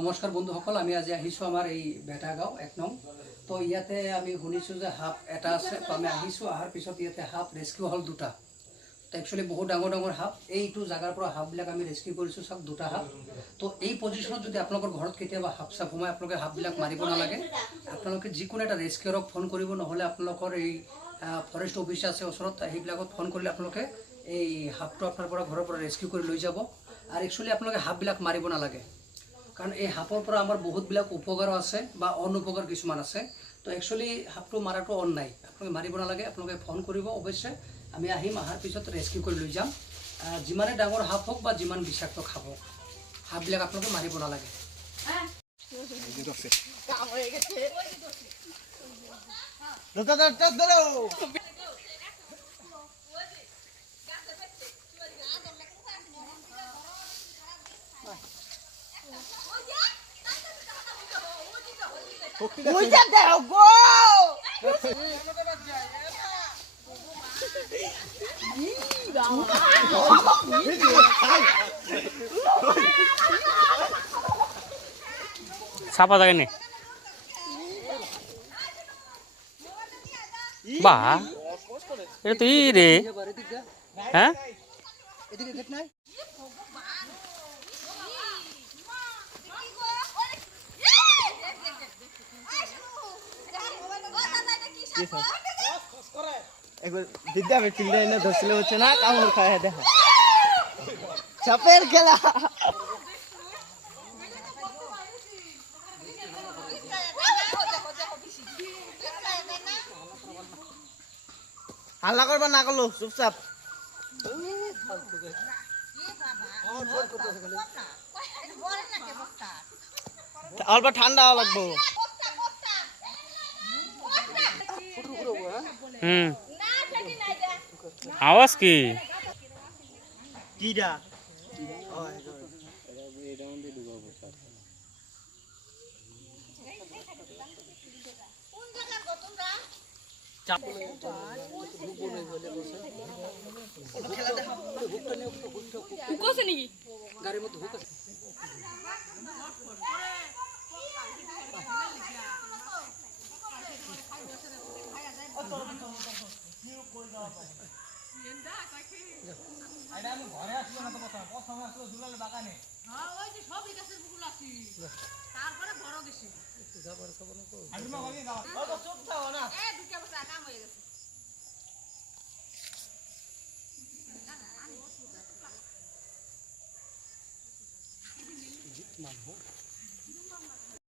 নমস্কাৰ বন্ধুসকল, আমি আজি আহিছোঁ আমাৰ এই বেটাগাঁও 1 নং। তো ইয়াতে আমি শুনিছোঁ যে সাপ এটা আছে। তো আমি আহিছোঁ, অহাৰ পিছত ইয়াতে সাপ ৰেস্কিউ হ'ল 2টা। তো একচুৱেলি বহুত ডাঙৰ ডাঙৰ সাপ, এইটো জাগাৰ পৰা সাপবিলাক আমি ৰেস্কিউ কৰিছোঁ, চাওক 2টা সাপ। তো এই পজিশ্যনত যদি আপোনালোকৰ ঘৰত কেতিয়াবা সাপ চাপ সোমায়, আপোনালোকে সাপবিলাক মাৰিব নালাগে। আপোনালোকে যিকোনো এটা ৰেস্কিউৰক ফোন কৰিব, নহ'লে আপোনালোকৰ এই ফৰেষ্ট অফিচ আছে ওচৰত, সেইবিলাকত ফোন কৰিলে আপোনালোকে এই সাপটো আপোনাৰ পৰা ঘৰৰ পৰা ৰেস্কিউ কৰি লৈ যাব। আৰু একচুৱেলি আপোনালোকে সাপবিলাক মাৰিব নালাগে, কাৰণ এই সাপৰ পৰা আমাৰ বহুতবিলাক উপকাৰো আছে বা অনুপকাৰ কিছুমান আছে। তো একচুৱেলি সাপটো মাৰাটো অন্যায়, আপোনালোকে মাৰিব নালাগে। আপোনালোকে ফোন কৰিব, অৱশ্যে আমি আহিম, অহাৰ পিছত ৰেস্কিউ কৰি লৈ যাম। যিমানে ডাঙৰ সাপ হওক বা যিমান বিষাক্ত সাপ হওক, সাপবিলাক আপোনালোকে মাৰিব নালাগে। চাপা জাগে নি বা এটা তুই রে হ্যাঁ দিদা বেটিলে এনে ধরছিল হচ্ছে না, কামড় খায় দেখা সাপের খেলা। হাল্লা করবা না করলো, চুপচাপ। অল্প ঠান্ডা হওয়া লাগবো। আওয়াজ কি কিডা গাড়ির মধ্যে হুক আছে। ঘরে আসলো না তো প্রথম আসলো দুলাল বাগানে, ওই যে সব গাছের বুকুল আছে, তারপরে বড় গেছে।